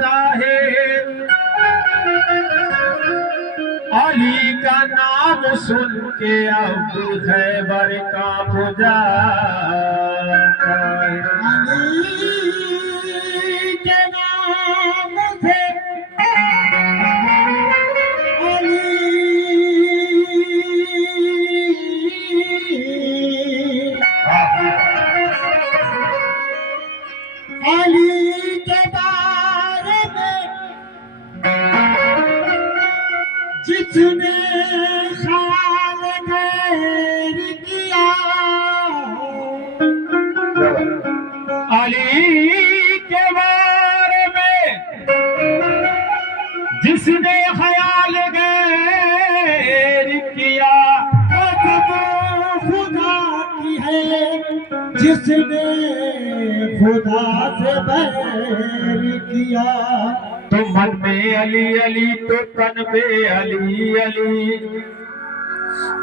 आता है। अली का नाम सुन के अब खैबर कांप जाता है। अली के नाम से अली के बारे में जिसने ख्याल गैर किया, अली के बारे में जिसने ख्याल गैर किया, खुदा की है जिसने खुदा से बैर किया। तो मन में अली अली तो तन पे अली अली,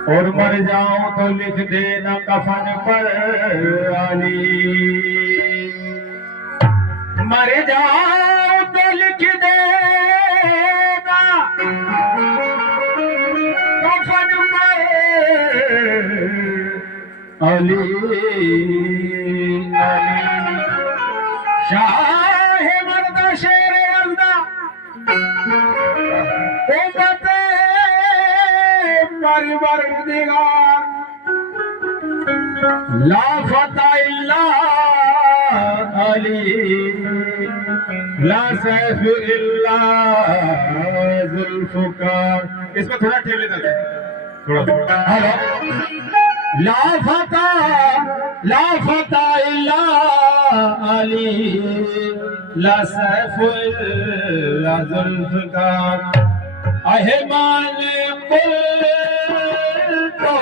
और मर जाऊं तो लिख देना कफन पर अली। मर जाऊं तो लिख देना कफन पर अली अली। शाह मर्द शेर अल्दा उम्मते परवरदिगार, ला फता इल्ला अली, ला सैफ इल्ला जुल्फकार। इसमें थोड़ा ठेले देते हैं, थोड़ा हेलो। ला फता इल्ला अली, ला सैफ इल्ला जुल्फकार। आहे मान कुल तो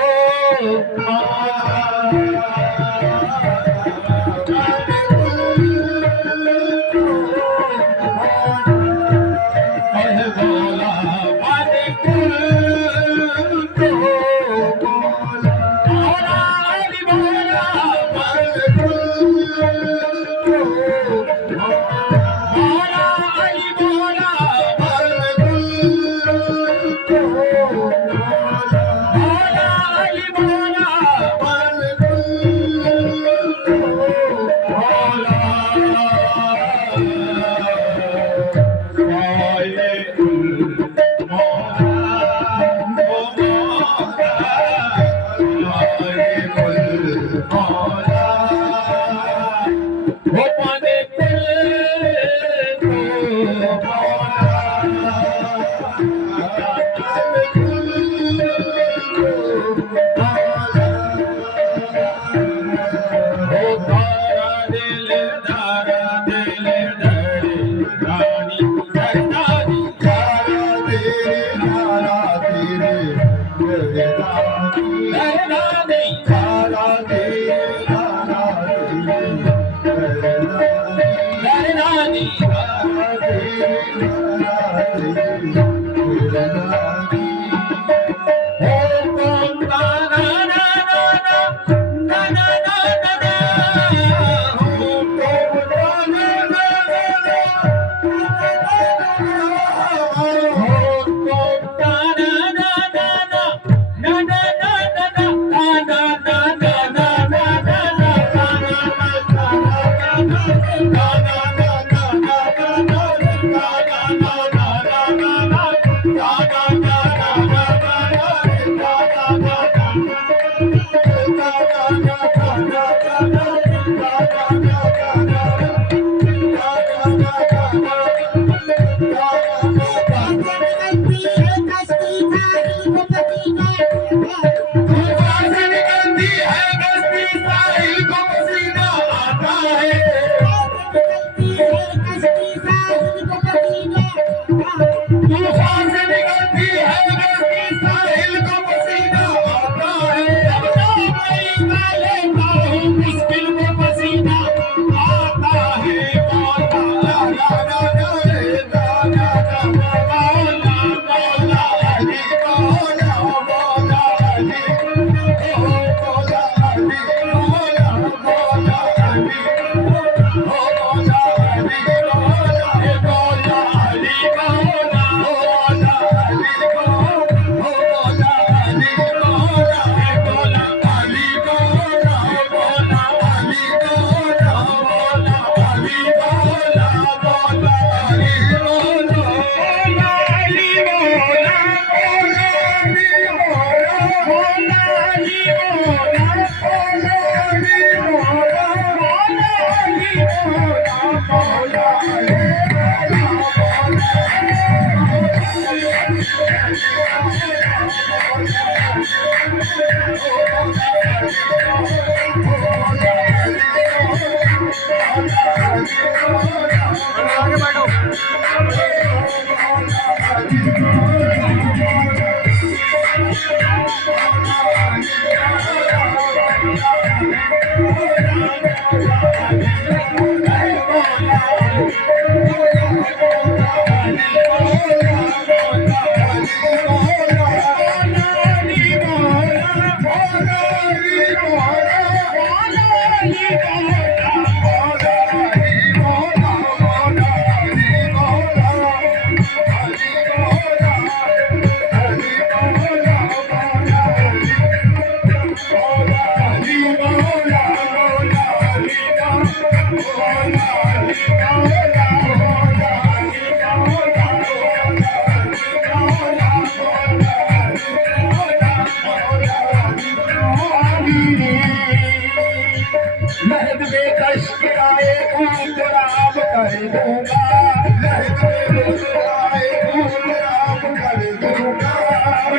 महद में कश गिराए खूब राम कर दूंगा महद में कश गिराए खूब राम कर दूंगा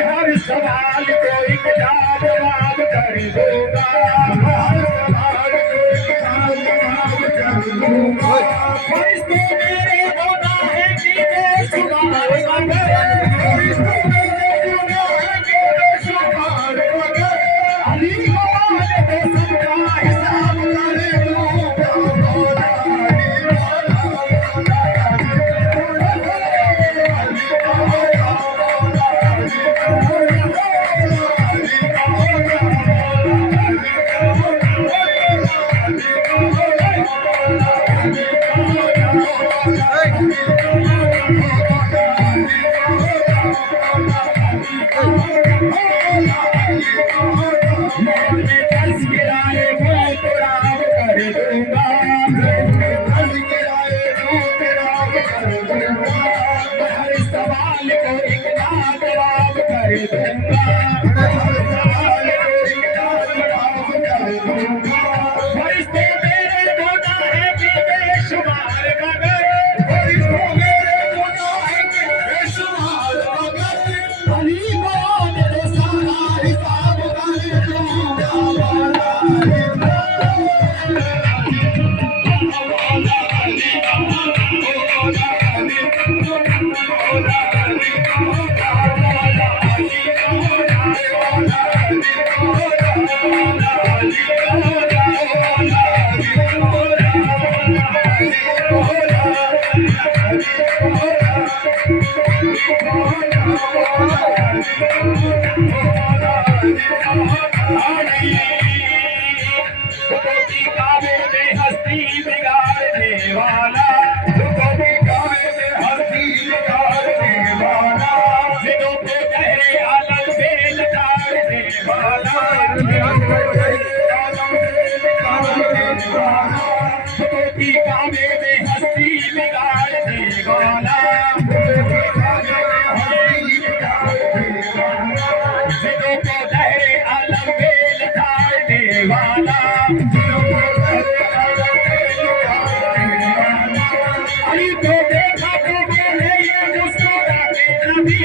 हर सवाल को एक जवाब कर दूंगा हर सवाल को एक जवाब कर दूंगा फरिश्ते मेरे गुनाह है कि बेशुमार मगर फरिश्ते मेरे गुनाह है कि बेशुमार मगर अली मौला ने सबका हिसाब कर दूंगा मौला अली फरिश्ते मेरे गुनाह है कि बेशुमार मगर फरिश्ते मेरे गुनाह है कि बेशुमार मगर अली मौला ने सारा हिसाब कर दूंगा मौला हस्ती बिगाड़ने वाला हस्ती बिगाड़ने वाला दिलों पे गहरे आलम से लटाड़ने वाला की काबे में हस्ती बिगाड़ने वाला दिलों को गहरे आलम में लटाड़ने वाला अली को देखा तो बोले ये मुस्कुराते नबी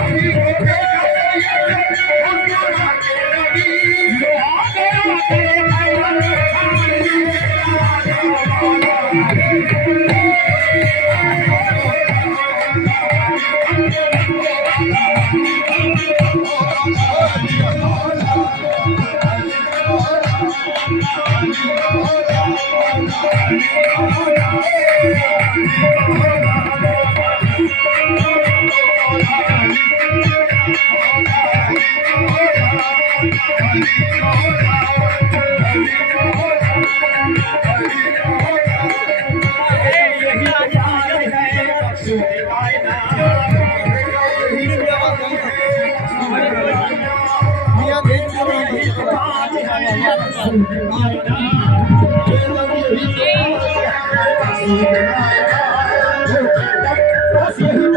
अली को देखा तो ये मुस्कुराते नबी जो आ गया तेरे मैदान में Thank you.